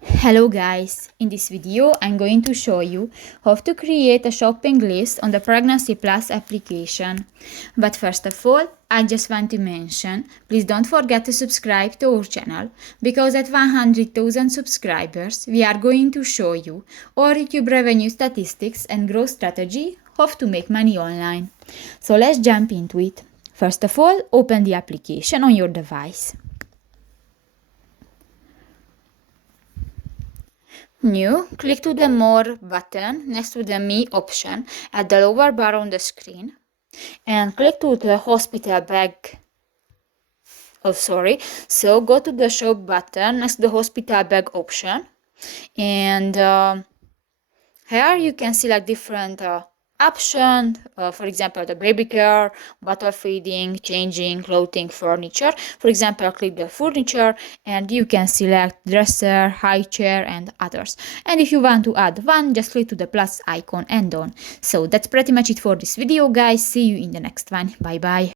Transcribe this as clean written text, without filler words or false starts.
Hello guys, in this video I'm going to show you how to create a shopping list on the Pregnancy Plus application. But first of all, I just want to mention, please don't forget to subscribe to our channel, because at 100,000 subscribers we are going to show you our YouTube revenue statistics and growth strategy, how to make money online. So let's jump into it. First of all, open the application on your device. New, click to the More button next to the Me option at the lower bar on the screen and click to the hospital bag. So go to the Shop button next to the hospital bag option, and here you can select different options, for example the baby care, bottle feeding, changing, clothing, furniture. For example, click the furniture and you can select dresser, high chair and others. And if you want to add one, just click to the plus icon and done. So that's pretty much it for this video guys. See you in the next one. Bye bye.